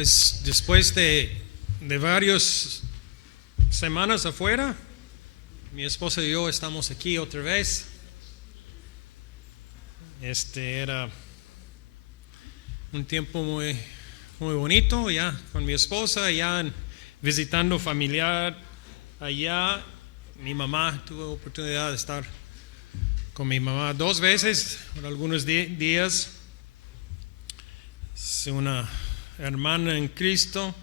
Pues después de varias semanas afuera, mi esposa y yo estamos aquí otra vez. Era un tiempo muy bonito ya con mi esposa, ya visitando familiar allá. Mi mamá tuvo oportunidad de estar con mi mamá 2 veces por algunos días. Es una hermana en Cristo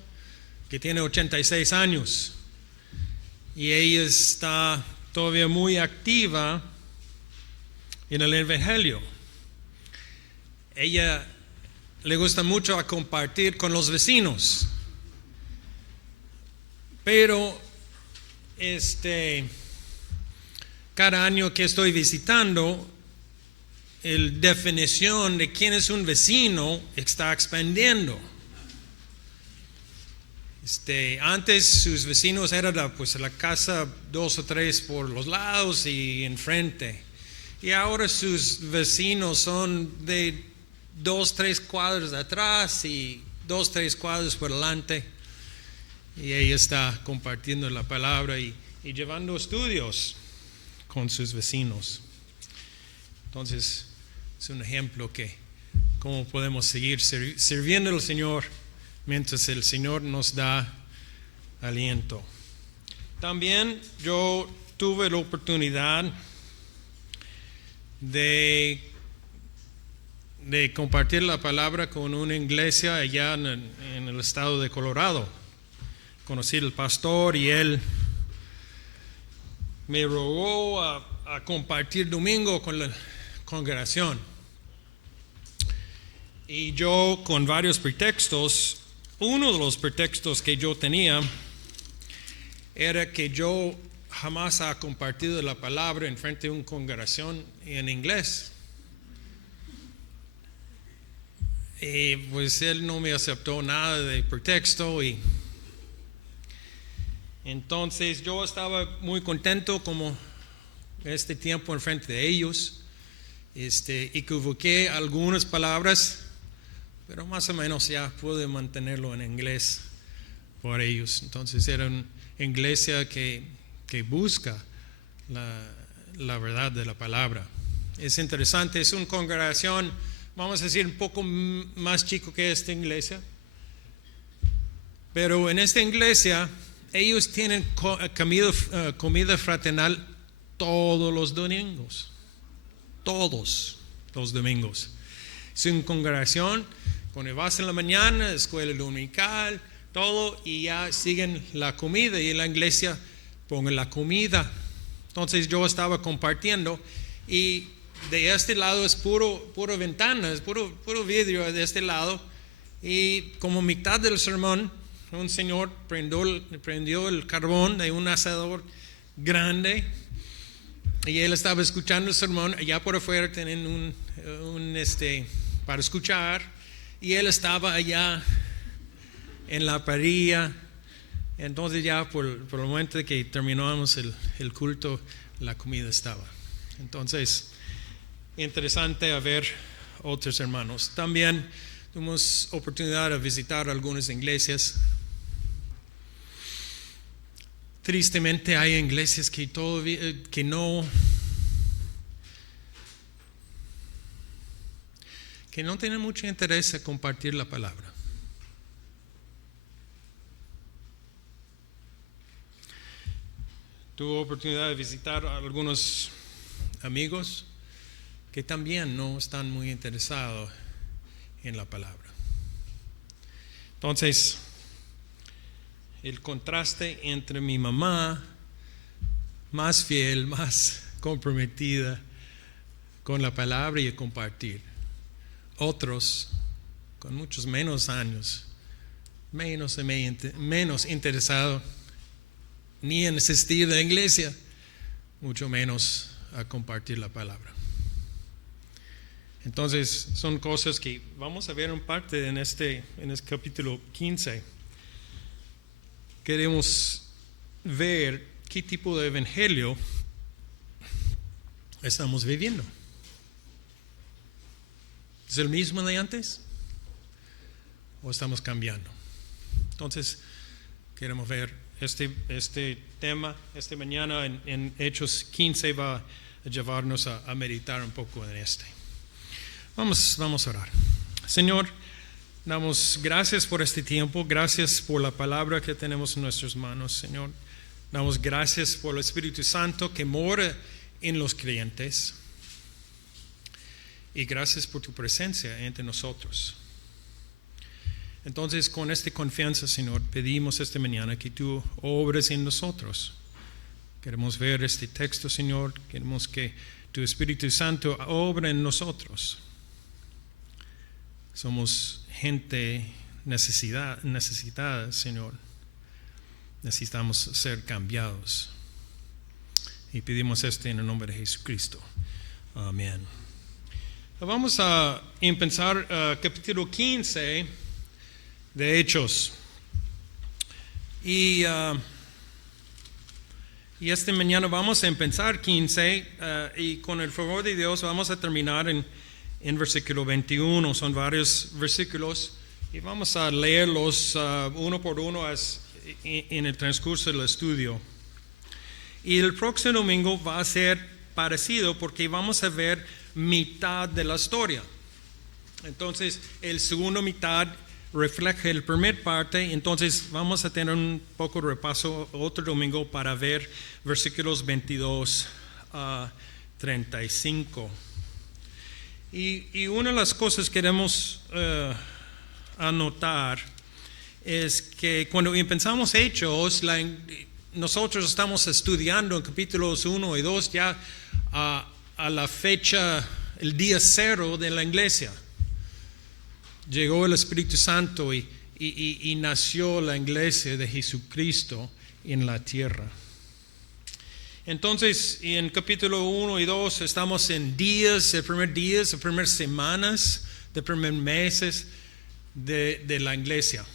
que tiene 86 años y ella está todavía muy activa en el Evangelio. Ella le gusta mucho a compartir con los vecinos, pero cada año que estoy visitando, la definición de quién es un vecino está expandiendo. Antes sus vecinos eran la casa 2 o 3 por los lados y enfrente. Y ahora sus vecinos son de 2 o 3 cuadras atrás y 2 o 3 cuadras por delante. Y ella está compartiendo la palabra y llevando estudios con sus vecinos. Entonces, es un ejemplo que cómo podemos seguir sirviendo al Señor mientras el Señor nos da aliento. También yo tuve la oportunidad de compartir la palabra con una iglesia allá en el estado de Colorado. Conocí al pastor y él me rogó a compartir domingo con la congregación. Y yo con varios pretextos, uno de los pretextos que yo tenía era que yo jamás he compartido la palabra en frente de una congregación en inglés. Y pues él no me aceptó nada de pretexto y entonces yo estaba muy contento como este tiempo en frente de ellos. Equivoqué algunas palabras, pero más o menos ya pude mantenerlo en inglés por ellos. Entonces era una iglesia que busca la verdad de la palabra. Es interesante, es una congregación, vamos a decir, un poco más chico que esta iglesia. Pero en esta iglesia, ellos tienen comida fraternal todos los domingos. Todos los domingos. Es una congregación, cuando vas en la mañana, escuela dominical, todo, y ya siguen la comida, y en la iglesia pongan la comida. Entonces yo estaba compartiendo, y de este lado es puro ventana, es puro vidrio de este lado, y como mitad del sermón, un señor prendió el carbón de un asador grande, y él estaba escuchando el sermón. Allá por afuera tienen para escuchar, y él estaba allá en la parrilla. Entonces ya por el momento que terminamos el culto, la comida estaba. Entonces, interesante a ver otros hermanos. También tuvimos oportunidad de visitar algunas iglesias. Tristemente hay iglesias que no tienen mucho interés en compartir la palabra. Tuve oportunidad de visitar a algunos amigos que también no están muy interesados en la palabra. Entonces, el contraste entre mi mamá, más fiel, más comprometida con la palabra y a compartir, otros con muchos menos años, menos interesado ni en asistir a la iglesia, mucho menos a compartir la palabra. Entonces son cosas que vamos a ver en parte en este capítulo 15. Queremos ver qué tipo de evangelio estamos viviendo. ¿Es el mismo de antes? ¿O estamos cambiando? Entonces, queremos ver este tema. Esta mañana en Hechos 15 va a llevarnos a meditar un poco en este. Vamos a orar. Señor, damos gracias por este tiempo, gracias por la palabra que tenemos en nuestras manos, Señor. Damos gracias por el Espíritu Santo que mora en los creyentes. Y gracias por tu presencia entre nosotros. Entonces, con esta confianza, Señor, pedimos esta mañana que tú obres en nosotros. Queremos ver este texto, Señor. Queremos que tu Espíritu Santo obre en nosotros. Somos gente necesitada, Señor. Necesitamos ser cambiados. Y pedimos esto en el nombre de Jesucristo. Amén. Vamos a empezar capítulo 15 de Hechos. Y esta mañana vamos a empezar 15 y con el favor de Dios vamos a terminar en versículo 21. Son varios versículos y vamos a leerlos uno por uno en el transcurso del estudio. Y el próximo domingo va a ser parecido porque vamos a ver mitad de la historia. Entonces, el segundo mitad refleja la primera parte. Entonces, vamos a tener un poco de repaso otro domingo para ver versículos 22 a 35. Y una de las cosas que queremos anotar es que cuando empezamos Hechos, nosotros estamos estudiando en capítulos 1 y 2 ya a la fecha, el día cero de la iglesia. Llegó el Espíritu Santo y nació la iglesia de Jesucristo en la tierra. Entonces, en capítulo 1 y 2 estamos en días, el primer semanas, de primeros meses de la iglesia.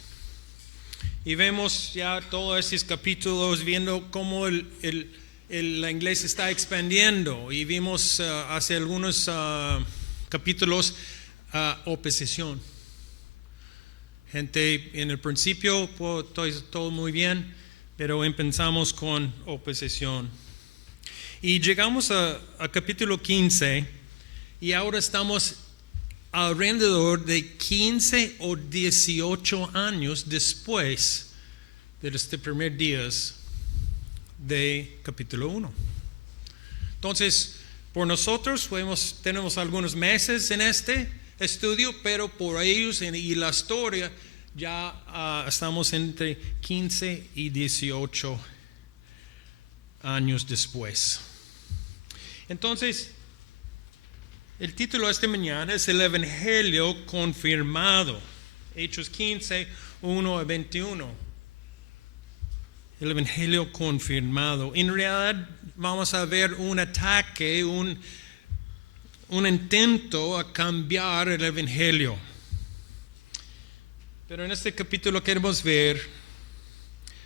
Y vemos ya todos estos capítulos viendo cómo la iglesia está expandiendo. Y vimos hace algunos capítulos oposición. Gente, en el principio todo muy bien, pero empezamos con oposición. Y llegamos a capítulo 15 y ahora estamos alrededor de 15 o 18 años después de este primer días de capítulo 1. Entonces, por nosotros tenemos algunos meses en este estudio, pero por ellos y la historia ya estamos entre 15 y 18 años después. Entonces, el título de esta mañana es el Evangelio confirmado. Hechos 15, 1 a 21. El Evangelio confirmado. En realidad vamos a ver un ataque, un intento a cambiar el Evangelio. Pero en este capítulo queremos ver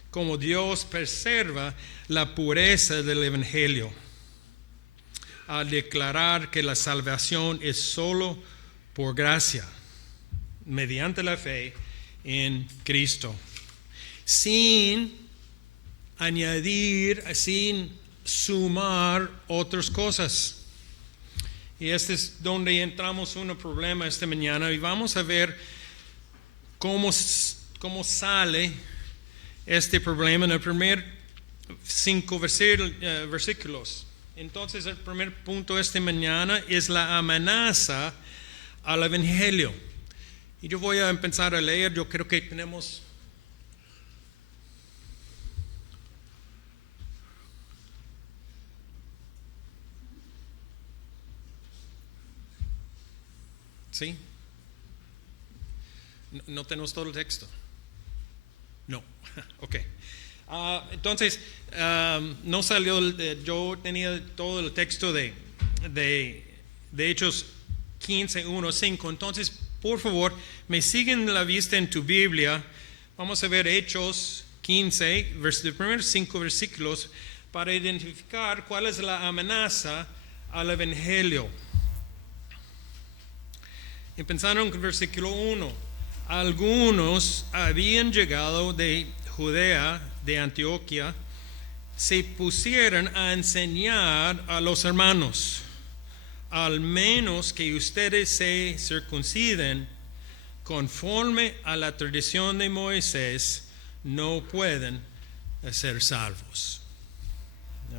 cómo Dios preserva la pureza del Evangelio al declarar que la salvación es solo por gracia, mediante la fe en Cristo, sin añadir, sin sumar otras cosas. Y este es donde entramos en un problema esta mañana y vamos a ver cómo sale este problema en el primer 5 versículos. Entonces, el primer punto esta mañana es la amenaza al Evangelio. Y yo voy a empezar a leer, yo creo que tenemos... ¿Sí? No tenemos todo el texto. No, ok. Entonces, no salió, yo tenía todo el texto de Hechos 15, 1, 5. Entonces, por favor, me siguen la vista en tu Biblia. Vamos a ver Hechos 15, los primeros 5 versículos, para identificar cuál es la amenaza al Evangelio. Empezando en el versículo 1. algunos habían llegado de Judea, de Antioquía, se pusieron a enseñar a los hermanos, al menos que ustedes se circunciden conforme a la tradición de Moisés, no pueden ser salvos.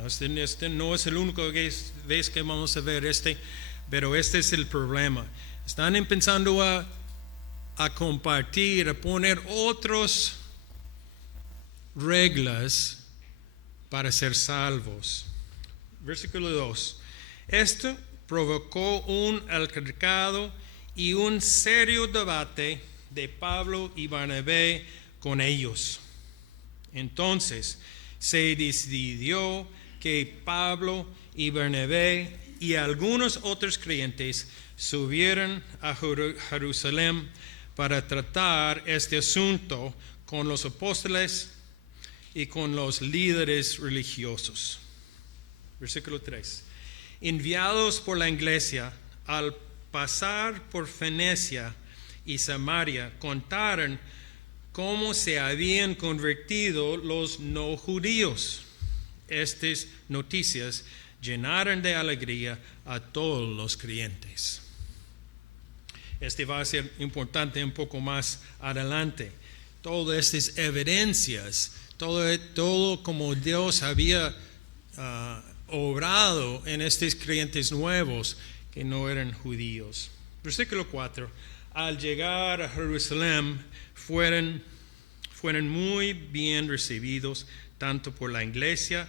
Este no es el único vez que vamos a ver pero este es el problema. Están empezando a compartir, a poner otras reglas para ser salvos. Versículo 2. Esto provocó un altercado y un serio debate de Pablo y Bernabé con ellos. Entonces se decidió que Pablo y Bernabé y algunos otros creyentes subieran a Jerusalén para tratar este asunto con los apóstoles y con los líderes religiosos. Versículo 3. Enviados por la iglesia, al pasar por Fenicia y Samaria, contaron cómo se habían convertido los no judíos. Estas noticias llenaron de alegría a todos los creyentes. Este va a ser importante un poco más adelante. Todas estas evidencias, todo como Dios había obrado en estos creyentes nuevos que no eran judíos. Versículo 4. Al llegar a Jerusalén fueron muy bien recibidos tanto por la iglesia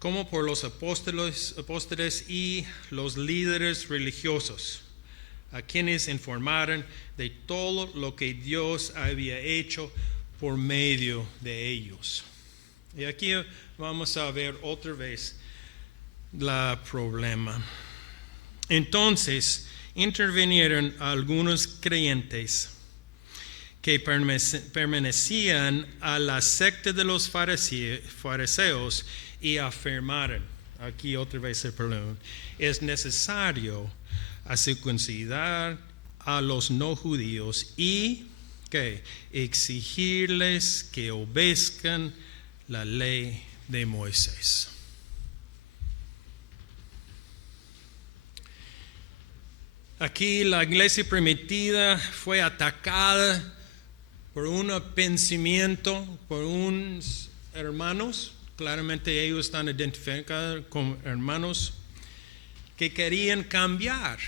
como por los apóstoles y los líderes religiosos, a quienes informaron de todo lo que Dios había hecho por medio de ellos. Y aquí vamos a ver otra vez el problema. Entonces intervinieron algunos creyentes que permanecían a la secta de los fariseos y afirmaron, aquí otra vez el problema, es necesario circuncidar a los no judíos y exigirles que obedezcan la ley de Moisés. Aquí la iglesia primitiva fue atacada por un pensamiento, por unos hermanos, claramente ellos están identificados como hermanos, que querían cambiar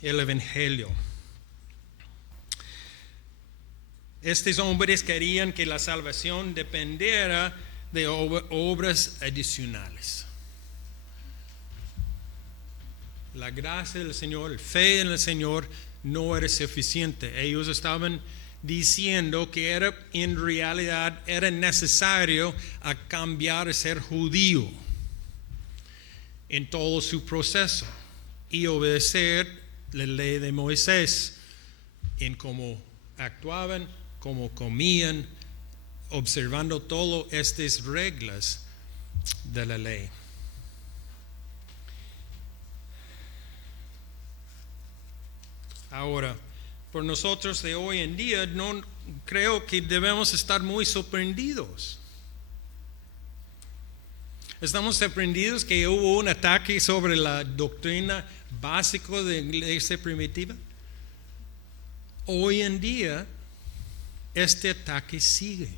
el evangelio. Estos hombres querían que la salvación dependiera de obras adicionales. La gracia del Señor, la fe en el Señor no era suficiente. Ellos estaban diciendo que en realidad era necesario cambiar a ser judío en todo su proceso y obedecer la ley de Moisés en cómo actuaban, cómo comían, observando todas estas reglas de la ley. Ahora, por nosotros de hoy en día, no creo que debemos estar muy sorprendidos. Estamos sorprendidos que hubo un ataque sobre la doctrina básica de la iglesia primitiva. Hoy en día, este ataque sigue.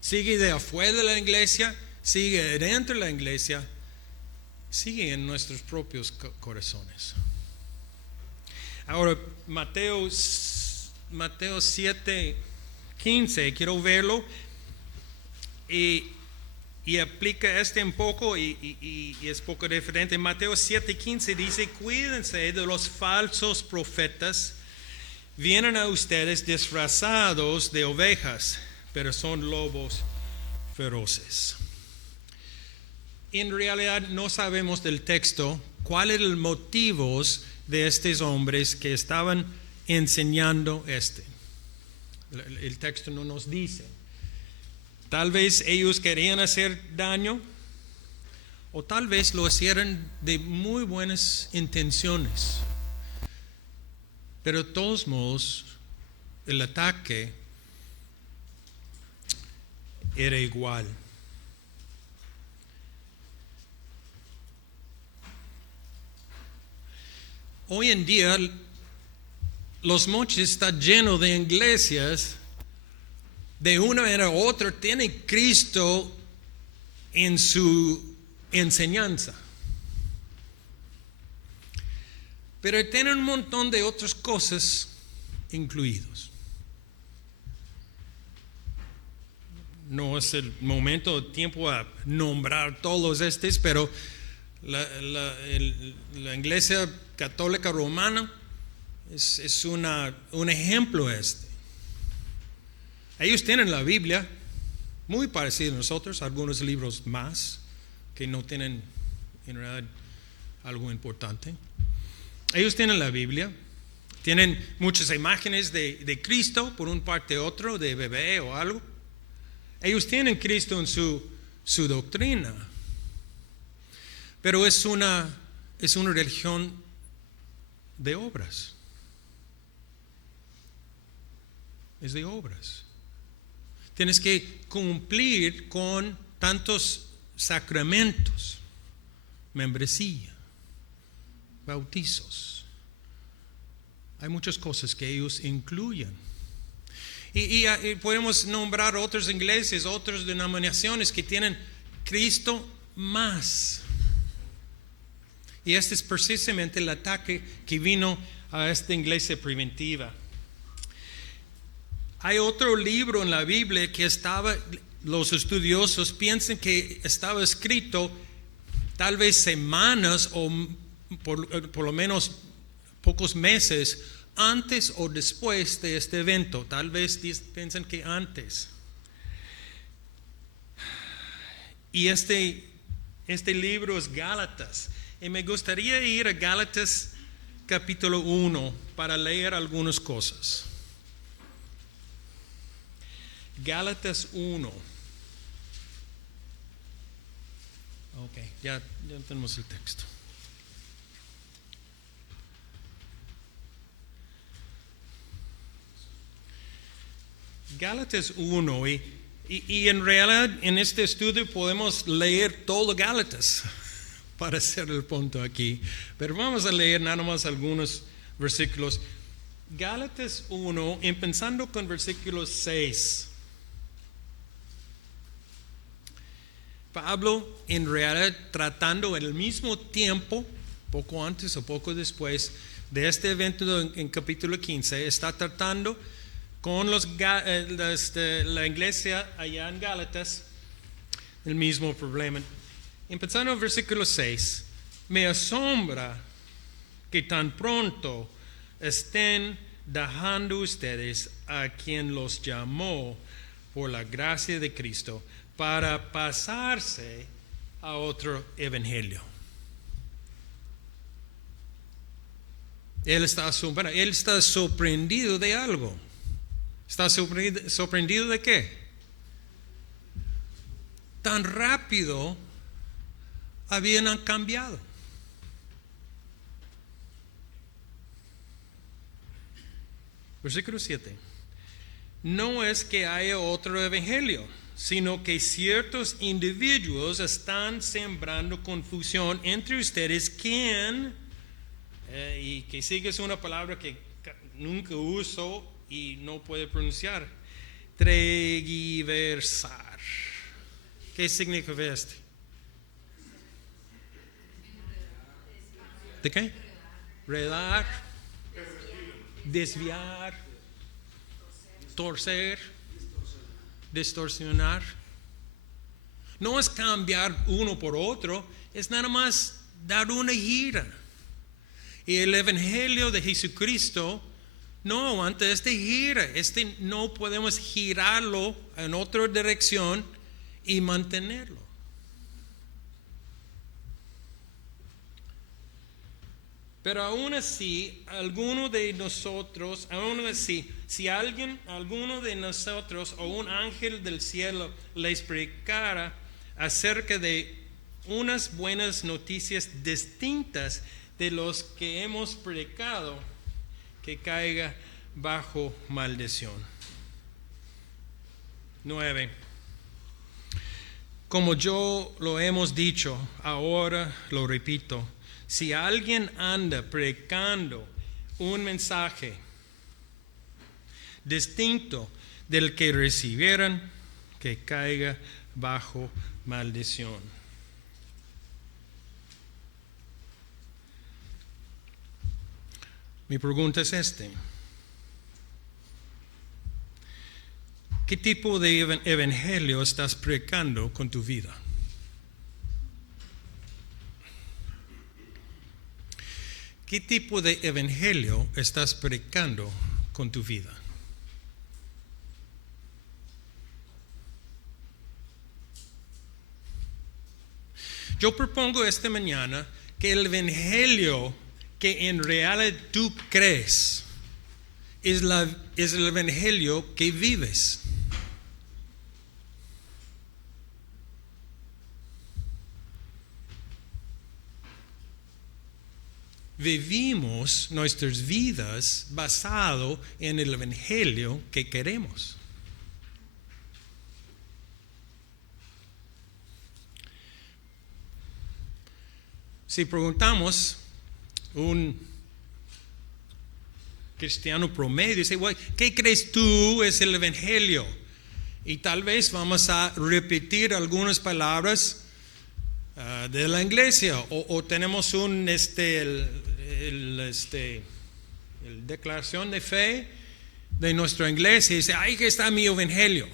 Sigue de afuera de la iglesia, sigue dentro de la iglesia, sigue en nuestros propios corazones. Ahora, Mateo 7:15, quiero verlo y aplica un poco y es poco diferente. Mateo 7:15 dice: cuídense de los falsos profetas, vienen a ustedes disfrazados de ovejas, pero son lobos feroces. En realidad no sabemos del texto cuáles eran los motivos de estos hombres que estaban enseñando El texto no nos dice. Tal vez ellos querían hacer daño, o tal vez lo hicieran de muy buenas intenciones. Pero de todos modos, el ataque era igual. Hoy en día, Los Mochis está lleno de iglesias, de una manera u otra, tiene Cristo en su enseñanza. Pero tienen un montón de otras cosas incluidos. No es el momento o tiempo a nombrar todos estos, pero la Iglesia Católica Romana es un ejemplo este. Ellos tienen la Biblia, muy parecida a nosotros, algunos libros más, que no tienen en realidad algo importante. Ellos tienen la Biblia, tienen muchas imágenes de Cristo, por un parte u otro, de bebé o algo. Ellos tienen Cristo en su doctrina, pero es una religión de obras. Es de obras. Tienes que cumplir con tantos sacramentos, membresía, bautizos. Hay muchas cosas que ellos incluyen. Y podemos nombrar otras iglesias, otras denominaciones que tienen Cristo más. Y este es precisamente el ataque que vino a esta iglesia primitiva. Hay otro libro en la Biblia que los estudiosos piensan que estaba escrito tal vez semanas o por lo menos pocos meses antes o después de este evento. Tal vez piensan que antes. Y este libro es Gálatas. Y me gustaría ir a Gálatas capítulo 1 para leer algunas cosas. Gálatas 1. Ok, ya tenemos el texto. Gálatas 1, y en realidad en este estudio podemos leer todo Gálatas para hacer el punto aquí, pero vamos a leer nada más algunos versículos. Gálatas 1, empezando con versículo 6. Pablo en realidad tratando en el mismo tiempo, poco antes o poco después de este evento en capítulo 15, está tratando con la iglesia allá en Gálatas el mismo problema. Empezando en versículo 6, me asombra que tan pronto estén dejando ustedes a quien los llamó por la gracia de Cristo para pasarse a otro evangelio. Él está sorprendido de algo. ¿Está sorprendido de qué? Tan rápido habían cambiado. Versículo 7. No es que haya otro evangelio, sino que ciertos individuos están sembrando confusión entre ustedes, y que sigue es una palabra que nunca uso y no puede pronunciar, tergiversar. ¿Qué significa este? ¿De qué? Redar, desviar, torcer, distorsionar. No es cambiar uno por otro, es nada más dar una gira. Y el evangelio de Jesucristo no aguanta esta gira. No podemos girarlo en otra dirección y mantenerlo. Pero aún así, alguno de nosotros, si alguno de nosotros o un ángel del cielo les explicara acerca de unas buenas noticias distintas de los que hemos predicado, que caiga bajo maldición. 9. Como yo lo hemos dicho, ahora lo repito, si alguien anda predicando un mensaje distinto del que recibieron, que caiga bajo maldición. Mi pregunta es ¿qué tipo de evangelio estás predicando con tu vida? ¿Qué tipo de evangelio estás predicando con tu vida? Yo propongo esta mañana que el evangelio que en realidad tú crees es el evangelio que vives. Vivimos nuestras vidas basado en el evangelio que queremos. Si preguntamos un cristiano promedio, dice, ¿qué crees tú es el evangelio? Y tal vez vamos a repetir algunas palabras de la iglesia, o tenemos declaración de fe de nuestra iglesia y dice, ahí está mi evangelio.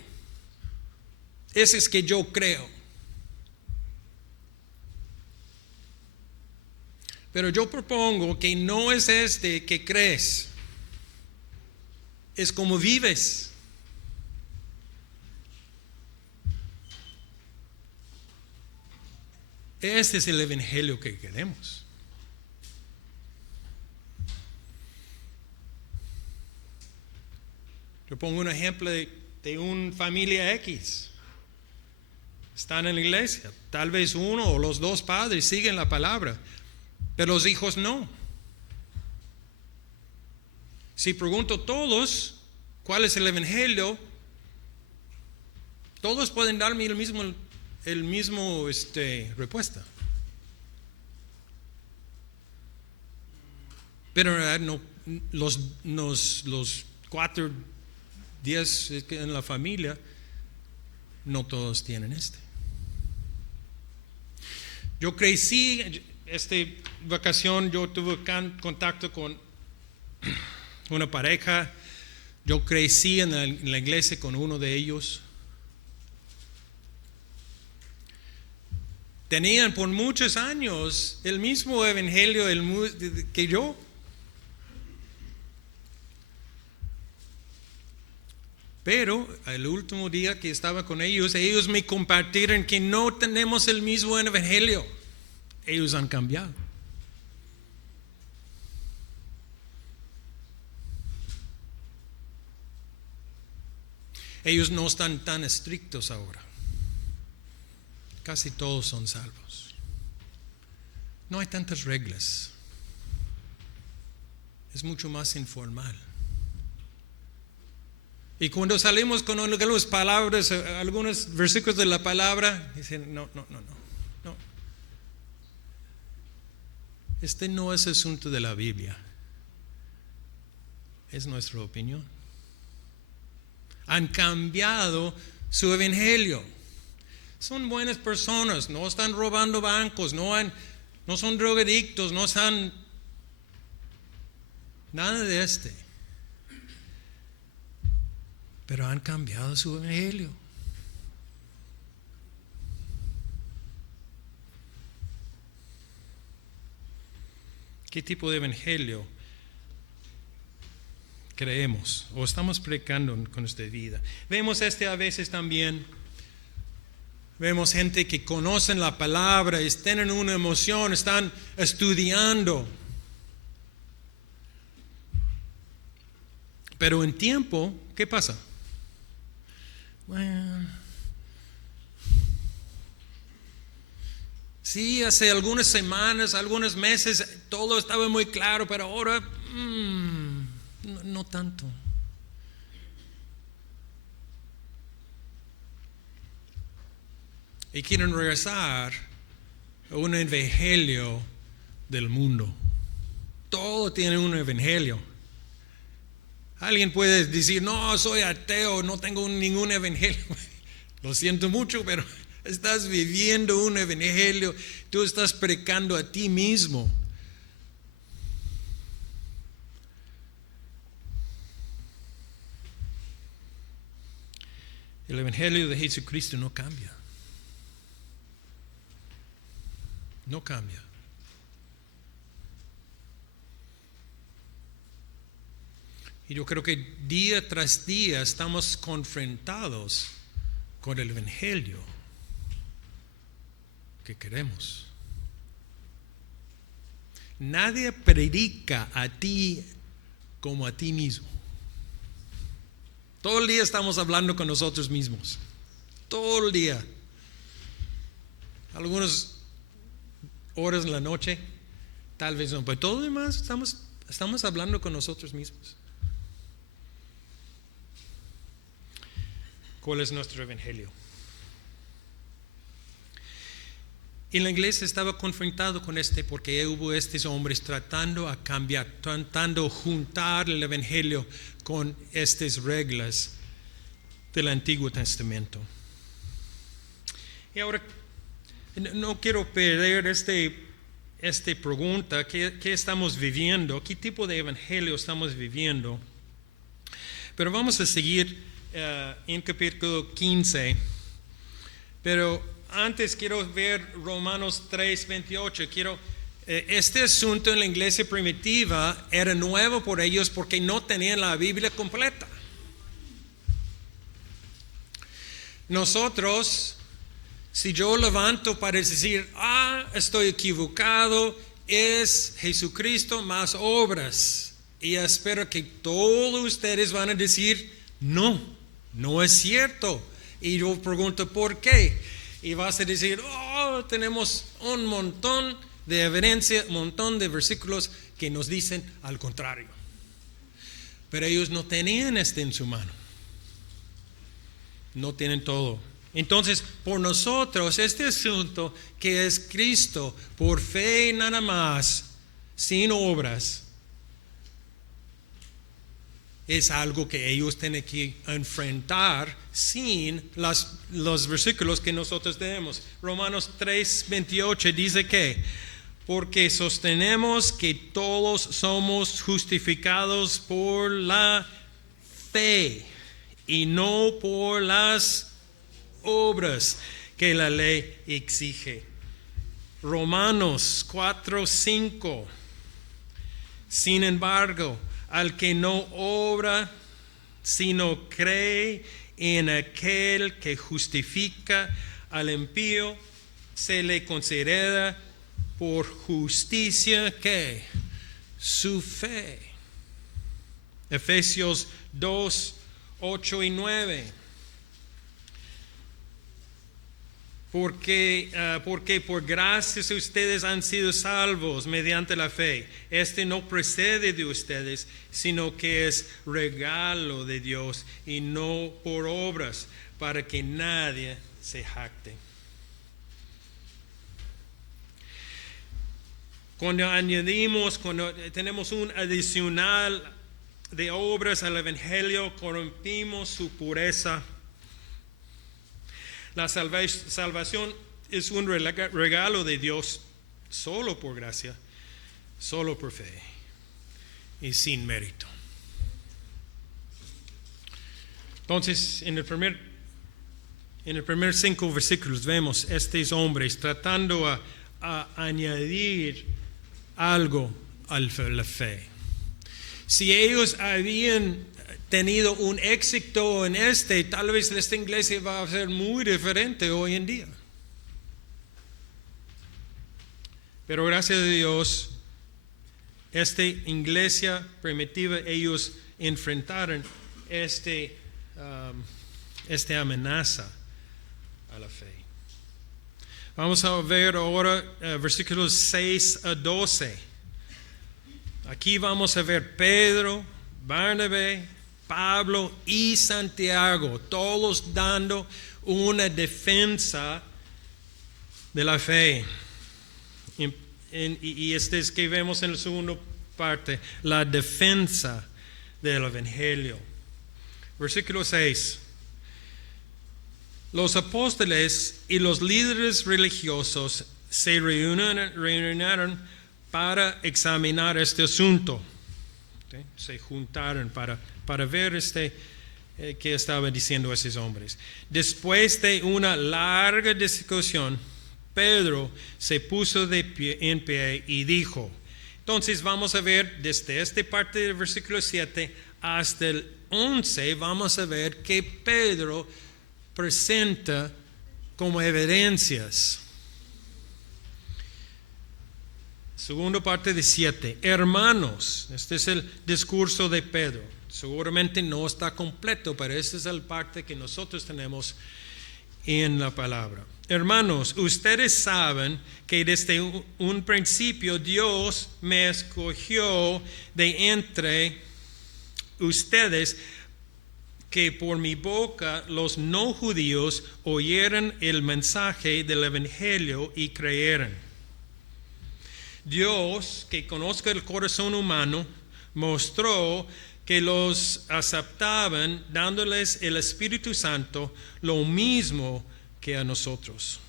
Ese es que yo creo. Pero yo propongo que no es que crees, es como vives. Este es el evangelio que queremos. Yo pongo un ejemplo de una familia X. Están en la iglesia. Tal vez uno o los dos padres siguen la palabra, pero los hijos no. Si pregunto a todos cuál es el evangelio, todos pueden darme el mismo respuesta. Pero en realidad los 4, 10 en la familia, no todos tienen Yo crecí, esta vacación yo tuve contacto con una pareja. Yo crecí en la iglesia con uno de ellos. Tenían por muchos años el mismo evangelio que yo. Pero el último día que estaba con ellos me compartieron que no tenemos el mismo evangelio. Ellos han cambiado. Ellos no están tan estrictos ahora. Casi todos son salvos. No hay tantas reglas. Es mucho más informal. Y cuando salimos con algunas palabras, algunos versículos de la palabra, dicen, no. Este no es asunto de la Biblia. Es nuestra opinión. Han cambiado su evangelio. Son buenas personas, no están robando bancos, no son drogadictos, no están nada de pero han cambiado su evangelio. ¿Qué tipo de evangelio creemos o estamos predicando con esta vida? Vemos a veces también. Vemos gente que conocen la palabra, tienen una emoción, están estudiando. Pero en tiempo, ¿qué pasa? Bueno, Sí, hace algunas semanas, algunos meses, todo estaba muy claro, pero ahora no tanto. Y quieren regresar a un evangelio del mundo. Todo tiene un evangelio. Alguien puede decir, no, soy ateo, no tengo ningún evangelio. Lo siento mucho, pero estás viviendo un evangelio. Tú estás predicando a ti mismo. El evangelio de Jesucristo no cambia. No cambia. Y yo creo que día tras día estamos confrontados con el evangelio que queremos. Nadie predica a ti como a ti mismo. Todo el día estamos hablando con nosotros mismos. Todo el día. Algunas horas en la noche, tal vez no, pero todo lo demás estamos hablando con nosotros mismos. ¿Cuál es nuestro evangelio? Y la iglesia estaba confrontado con porque hubo estos hombres tratando a cambiar, tratando a juntar el evangelio con estas reglas del Antiguo Testamento. Y ahora no quiero perder esta pregunta, ¿qué estamos viviendo? ¿Qué tipo de evangelio estamos viviendo? Pero vamos a seguir en capítulo 15. Pero antes quiero ver Romanos 3:28. Este asunto en la iglesia primitiva era nuevo por ellos porque no tenían la Biblia completa. Nosotros, si yo levanto para decir, estoy equivocado, es Jesucristo más obras, y espero que todos ustedes van a decir, no es cierto. Y yo pregunto, ¿por qué? Y vas a decir, tenemos un montón de evidencia, un montón de versículos que nos dicen al contrario. Pero ellos no tenían en su mano. No tienen todo. Entonces, por nosotros, este asunto que es Cristo, por fe nada más, sin obras, es algo que ellos tienen que enfrentar sin los versículos que nosotros tenemos. Romanos 3:28 dice que, porque sostenemos que todos somos justificados por la fe y no por las obras que la ley exige. Romanos 4:5. Sin embargo, al que no obra, sino cree en aquel que justifica al impío, se le considera por justicia que su fe. Efesios 2:8-9. Porque por gracias ustedes han sido salvos mediante la fe. Este no procede de ustedes, sino que es regalo de Dios y no por obras, para que nadie se jacte. Cuando tenemos un adicional de obras al evangelio, corrompimos su pureza. La salvación es un regalo de Dios solo por gracia, solo por fe y sin mérito. Entonces, en el primer 5 versículos vemos estos hombres tratando a añadir algo a la fe. Si ellos habían tenido un éxito en tal vez esta iglesia va a ser muy diferente hoy en día. Pero gracias a Dios, esta iglesia primitiva, ellos enfrentaron esta amenaza a la fe. Vamos a ver ahora versículos 6 a 12. Aquí vamos a ver Pedro, Bernabé, Pablo y Santiago, todos dando una defensa de la fe. Y este es que vemos en la segunda parte, la defensa del Evangelio. Versículo 6. Los apóstoles y los líderes religiosos se reunieron para examinar este asunto. ¿Okay? Se juntaron para ver qué estaban diciendo esos hombres. Después de una larga discusión, Pedro se puso en pie y dijo. Entonces vamos a ver desde esta parte del versículo 7 hasta el 11, vamos a ver que Pedro presenta como evidencias. Segunda parte de 7. Hermanos, este es el discurso de Pedro. Seguramente no está completo, pero esta es la parte que nosotros tenemos en la palabra. Hermanos, ustedes saben que desde un principio Dios me escogió de entre ustedes, que por mi boca los no judíos oyeran el mensaje del Evangelio y creyeran. Dios, que conozca el corazón humano, mostró que los aceptaban dándoles el Espíritu Santo lo mismo que a nosotros,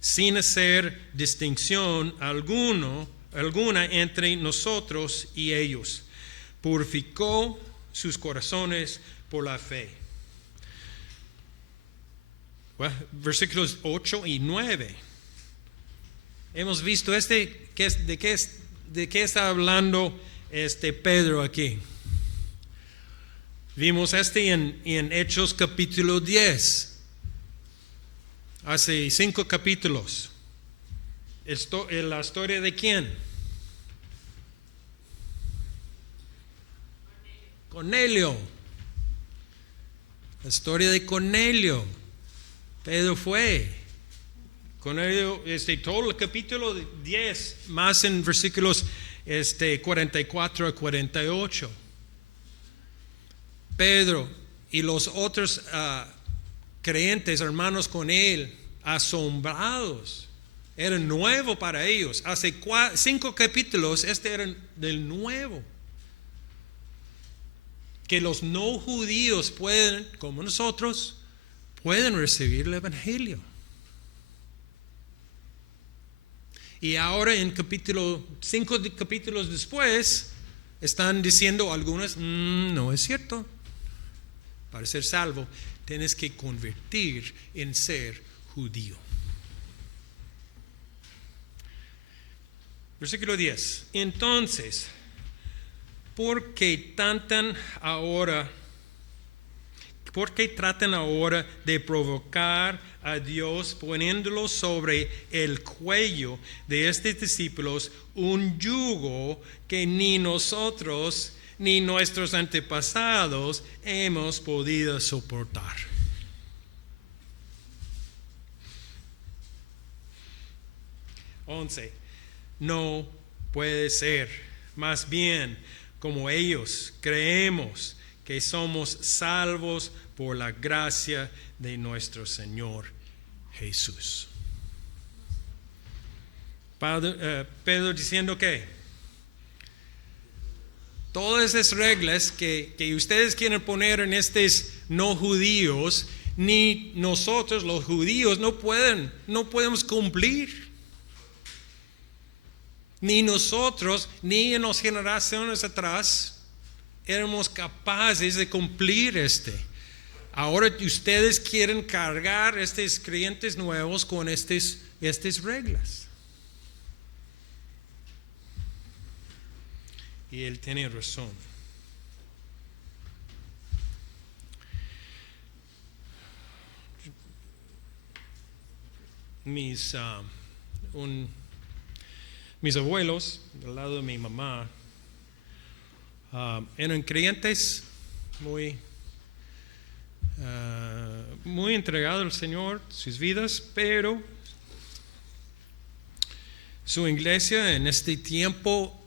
sin hacer distinción alguna entre nosotros y ellos. Purificó sus corazones por la fe. Bueno, versículos 8 y 9. Hemos visto de qué está hablando Pedro aquí. Vimos en Hechos capítulo 10. Hace 5 capítulos. ¿La historia de quién? Cornelio. La historia de Cornelio. Pedro fue. Cornelio, todo el capítulo 10, más en versículos 44 a 48. Pedro y los otros creyentes, hermanos con él, asombrados. Era nuevo para ellos. Hace 5 capítulos, era del nuevo. Que los no judíos pueden, como nosotros, pueden recibir el Evangelio. Y ahora en 5 capítulos después, están diciendo algunos, no es cierto. Para ser salvo, tienes que convertir en ser judío. Versículo 10. Entonces, ¿por qué tratan ahora de provocar a Dios poniéndolo sobre el cuello de estos discípulos un yugo que ni nosotros ni nuestros antepasados hemos podido soportar? No puede ser. Más bien, como ellos, creemos que somos salvos por la gracia de nuestro Señor Jesús. Pedro diciendo que todas esas reglas que ustedes quieren poner en estos no judíos, ni nosotros los judíos no podemos cumplir. Ni nosotros, ni en las generaciones atrás, éramos capaces de cumplir Ahora ustedes quieren cargar estos creyentes nuevos con estas reglas. Y él tiene razón. Mis abuelos, del lado de mi mamá, eran creyentes muy entregados al Señor, sus vidas, pero Su iglesia en este tiempo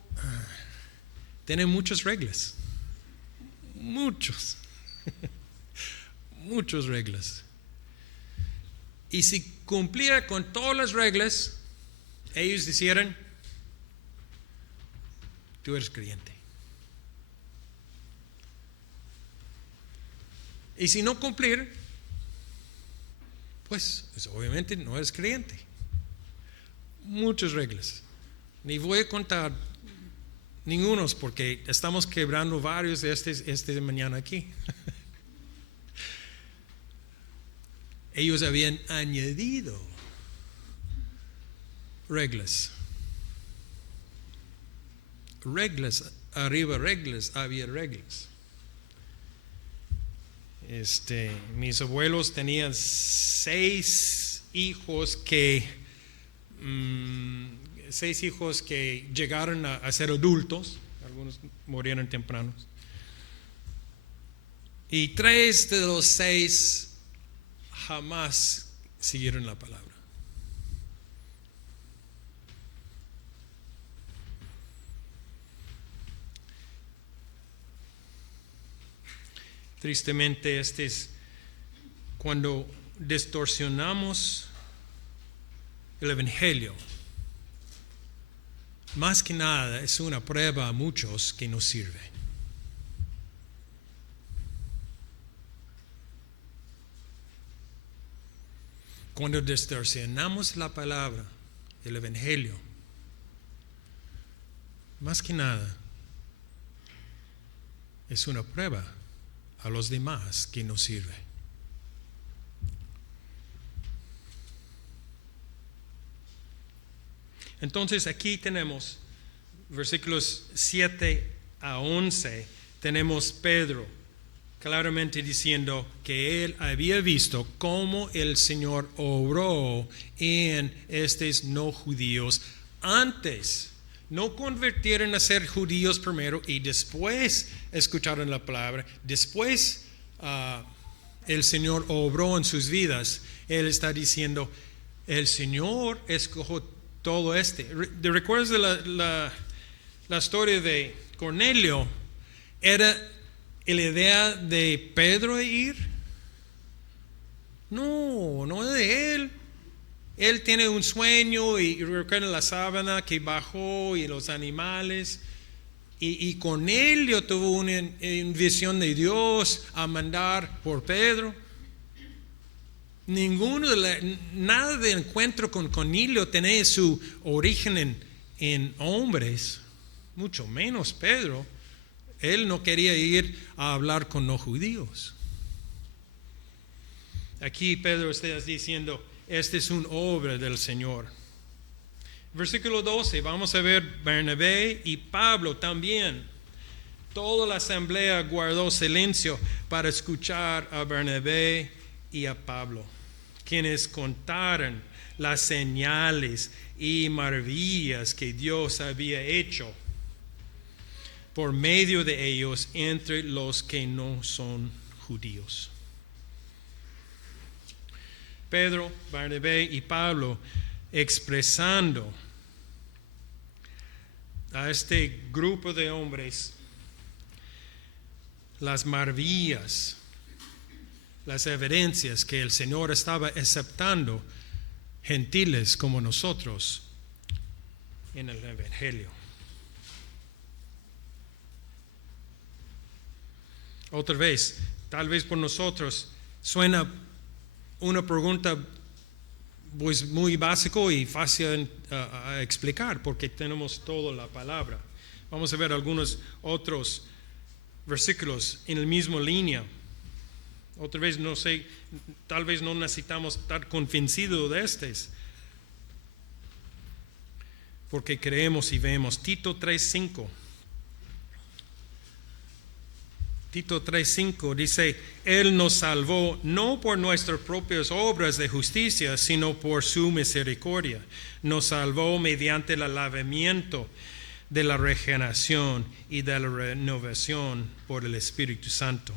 tiene muchas reglas. Muchas reglas. Y si cumplía con todas las reglas, ellos dijeron, tú eres creyente. Y si no cumplir, pues obviamente no eres creyente. Muchas reglas. Ni voy a contar ningunos porque estamos quebrando varios de este mañana aquí. Ellos habían añadido reglas. Reglas, arriba reglas, había reglas. Mis abuelos tenían 6 hijos que llegaron a ser adultos. Algunos murieron tempranos. Y 3 de los 6 jamás siguieron la palabra. Tristemente, es cuando distorsionamos el evangelio. Más que nada es una prueba a muchos que nos sirve. Cuando distorsionamos la palabra, el evangelio, más que nada es una prueba a los demás que nos sirve. Entonces aquí tenemos versículos 7 a 11, tenemos Pedro claramente diciendo que él había visto cómo el Señor obró en estos no judíos antes. No convirtieron a ser judíos primero y después escucharon la palabra. Después el Señor obró en sus vidas. Él está diciendo, el Señor escogió todo ¿Recuerdas de la historia de Cornelio? ¿Era la idea de Pedro ir? No es de él. Él tiene un sueño y recuerda la sábana que bajó y los animales. Y Cornelio tuvo una visión de Dios a mandar por Pedro. Nada de encuentro con Cornelio tenía su origen en hombres, mucho menos Pedro. Él no quería ir a hablar con los judíos. Aquí Pedro está diciendo, esta es una obra del Señor. Versículo 12, vamos a ver Bernabé y Pablo también. Toda la asamblea guardó silencio para escuchar a Bernabé y a Pablo, quienes contaron las señales y maravillas que Dios había hecho por medio de ellos entre los que no son judíos. Pedro, Bernabé y Pablo expresando a este grupo de hombres las maravillas, las evidencias que el Señor estaba aceptando gentiles como nosotros en el Evangelio. Otra vez, tal vez por nosotros suena una pregunta pues muy básico y fácil a explicar porque tenemos toda la palabra. Vamos a ver algunos otros versículos en la misma línea. Otra vez, no sé, tal vez no necesitamos estar convencidos de estos, porque creemos y vemos. Tito 3:5. Tito 3:5 dice, Él nos salvó no por nuestras propias obras de justicia, sino por su misericordia. Nos salvó mediante el lavamiento de la regeneración y de la renovación por el Espíritu Santo.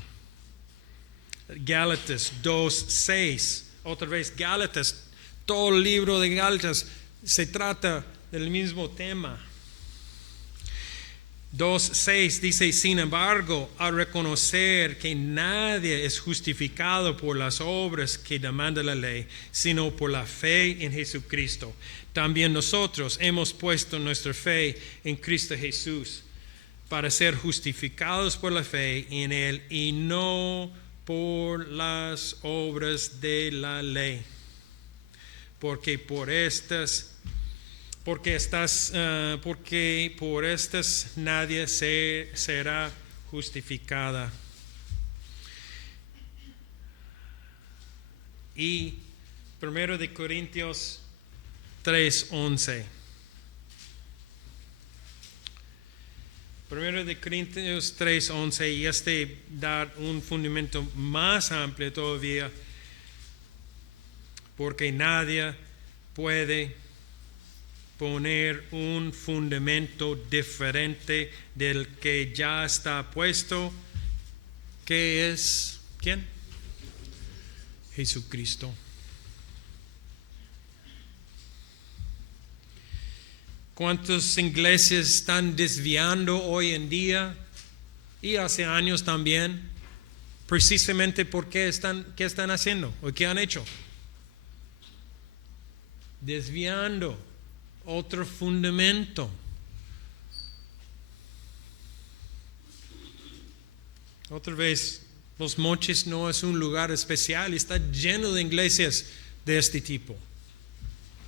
Gálatas 2:6. Otra vez, Gálatas, todo el libro de Gálatas se trata del mismo tema. 2:6 dice, sin embargo, al reconocer que nadie es justificado por las obras que demanda la ley, sino por la fe en Jesucristo, también nosotros hemos puesto nuestra fe en Cristo Jesús para ser justificados por la fe en Él y no por las obras de la ley. Porque por estas nadie será justificada. Y 1 de Corintios 3:11. 1 de Corintios 3:11, y da un fundamento más amplio todavía, porque nadie puede poner un fundamento diferente del que ya está puesto, que es, ¿quién? Jesucristo. ¿Cuántas iglesias están desviando hoy en día y hace años también? Precisamente porque ¿qué están haciendo? ¿O qué han hecho? Desviando otro fundamento. Otra vez, Los Mochis no es un lugar especial, está lleno de iglesias de este tipo.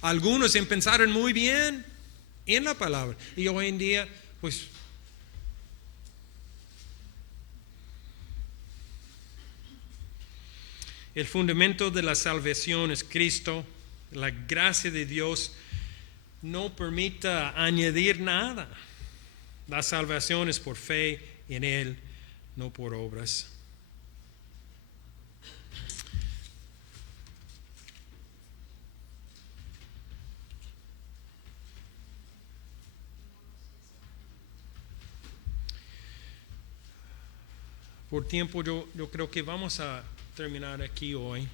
Algunos empezaron muy bien en la palabra y hoy en día, pues, el fundamento de la salvación es Cristo. La gracia de Dios no permita añadir nada. La salvación es por fe en Él, no por obras. Por tiempo yo creo que vamos a terminar aquí hoy.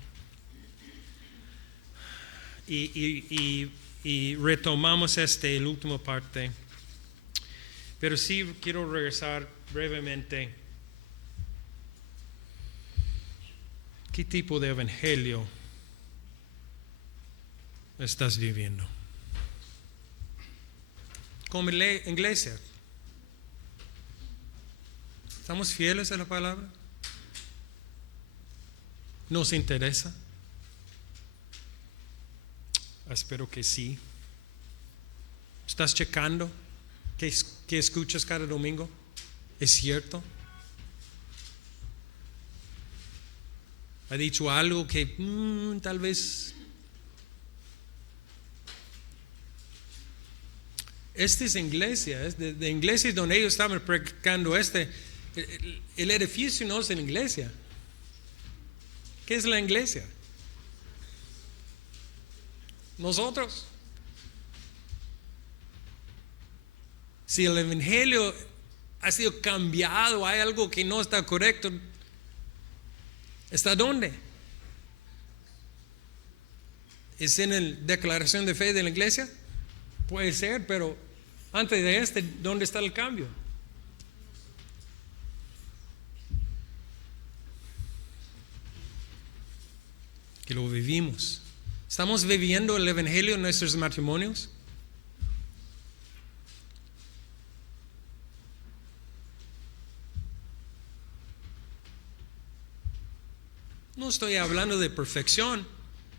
Y retomamos la última parte. Pero sí quiero regresar brevemente. ¿Qué tipo de evangelio estás viviendo? Como iglesia, ¿estamos fieles a la palabra? ¿Nos interesa? Espero que sí. ¿Estás checando qué escuchas cada domingo? ¿Es cierto? ¿Ha dicho algo que tal vez? Esta es iglesia, es de iglesias donde ellos estaban predicando el edificio no es una iglesia. ¿Qué es la iglesia? Nosotros. Si el evangelio ha sido cambiado, hay algo que no está correcto, ¿está dónde? ¿Es en la declaración de fe de la iglesia? Puede ser, pero antes de ¿dónde está el cambio? Que lo vivimos. ¿Estamos viviendo el evangelio en nuestros matrimonios? No estoy hablando de perfección.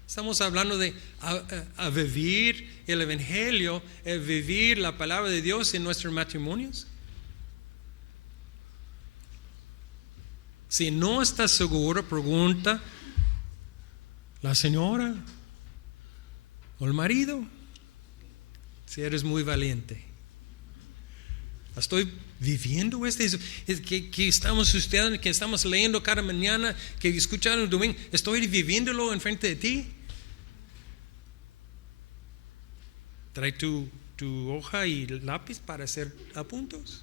Estamos hablando de a vivir el evangelio, vivir la palabra de Dios en nuestros matrimonios. Si no estás seguro, pregunta la señora o el marido, si eres muy valiente. Estoy viviendo que estamos estudiando, que estamos leyendo cada mañana, que escuchando el domingo. Estoy viviéndolo enfrente de ti. Trae tu hoja y lápiz para hacer apuntos.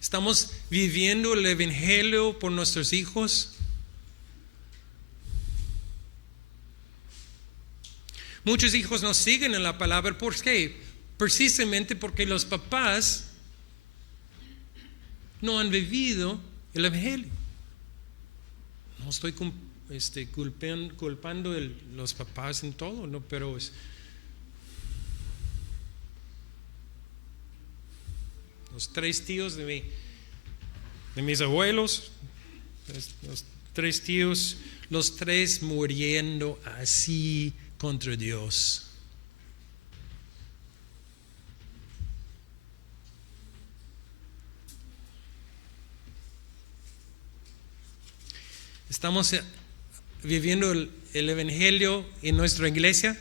Estamos viviendo el evangelio por nuestros hijos. Muchos hijos no siguen en la palabra. ¿Por qué? Precisamente porque los papás no han vivido el Evangelio. No estoy culpando a los papás en todo, no, pero los 3 tíos de mis abuelos, los 3 tíos, los 3 muriendo así contra Dios. ¿Estamos viviendo el Evangelio en nuestra iglesia?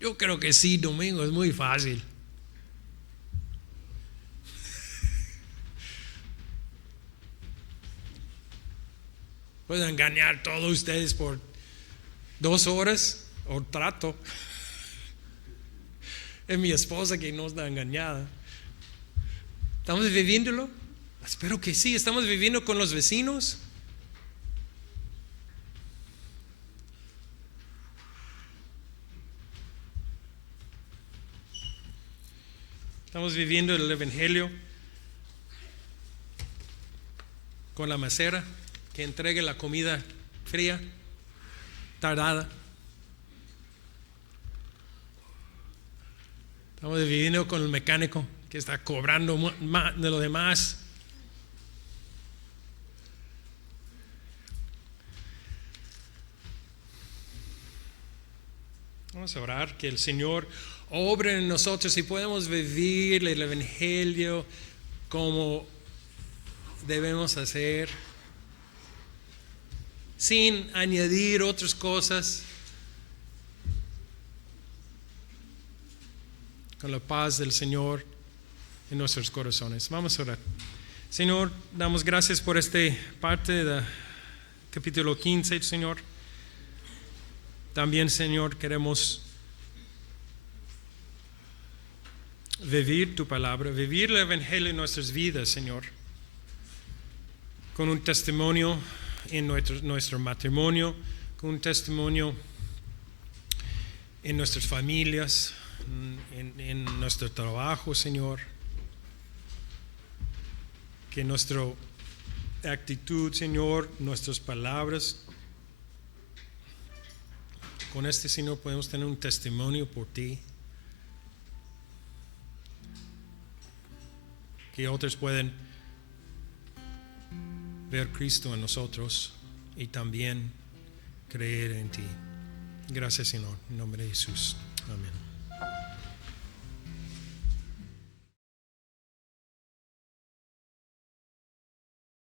Yo creo que sí, domingo es muy fácil. Pueden engañar a todos ustedes por 2 horas o trato. Es mi esposa que no está engañada. ¿Estamos viviéndolo? Espero que sí. ¿Estamos viviendo con los vecinos? Estamos viviendo el Evangelio con la mesera que entregue la comida fría, tardada. Estamos viviendo con el mecánico que está cobrando más de lo demás. Vamos a orar que el Señor obre en nosotros y podemos vivir el Evangelio como debemos hacer, sin añadir otras cosas, con la paz del Señor en nuestros corazones. Vamos a orar. Señor, damos gracias por esta parte del capítulo 15, Señor. También, Señor, queremos vivir tu palabra, vivir el Evangelio en nuestras vidas, Señor, con un testimonio en nuestro matrimonio, con un testimonio en nuestras familias, en nuestro trabajo, Señor. Que nuestra actitud, Señor, nuestras palabras, con este, Señor, podemos tener un testimonio por ti. Que otros pueden ver Cristo en nosotros y también creer en ti. Gracias, Señor, en nombre de Jesús.